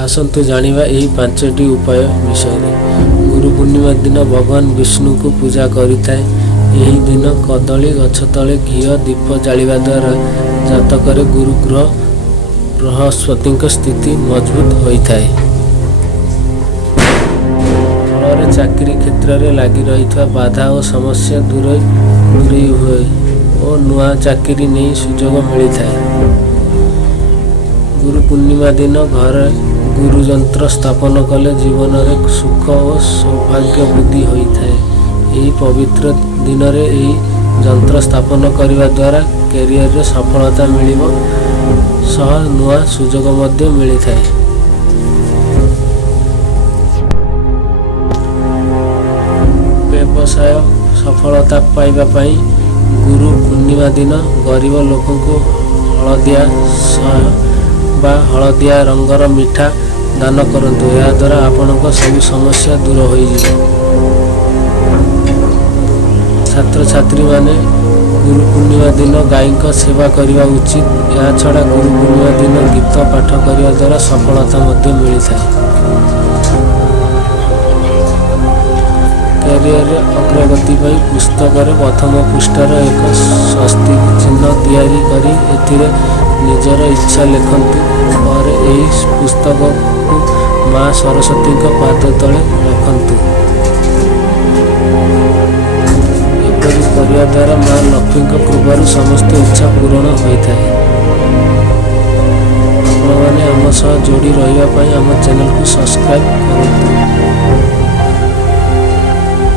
आसतु जानिबा एही 5टी उपाय विषय। गुरु पूर्णिमा दिन भगवान विष्णु को पूजा करिथाए। एही दिन कदली गछ तले घी दीप जालिबा द्वारा जातक गुरु ग्रह बृहस्पति स्थिति मजबूत होइथाए। फल चाकरी क्षेत्र में लगी रही बाधा और समस्या दूरी हुए और नुआ चाकरी नहीं सुजोग मिलता है। गुरु पूर्णिमा दिन घर गुरु यंत्र स्थापन कले जीवन में सुख और सौभाग्य वृद्धि होता है। यही पवित्र दिन में यही यंत्र स्थापन करने द्वारा कैरियर रे सफलता मिलिब सह नुआ सुजोग मध्य मिलता है। व्यवसाय सफलता पाइबा पाई गुरु पूर्णिमा दिन गरीब लोक को हलदिया रंगर मिठा दान करंतु। या द्वारा आपनका सब समस्या दूर हो। छात्र छात्री माने गुरु पूर्णिमा दिन गाय का सेवा करने उचित। या छड़ा गुरु पूर्णिमा दिन गीत पाठ करने द्वारा सफलता मध्य मिलता है। कैरियर अग्रगति पर पुस्तक प्रथम पृष्ठार एक स्वस्तिक चिन्ह तैयारी करी एथिरे निजर इच्छा लिखंतु और यही पुस्तक को माँ सरस्वती पाद तले रखंतु। एपरि करने द्वारा माँ लक्ष्मी कृपार समस्त इच्छा पूरण होता है। आपने आम सह जोड़ी रही आम चैनल को सब्सक्राइब करूँ।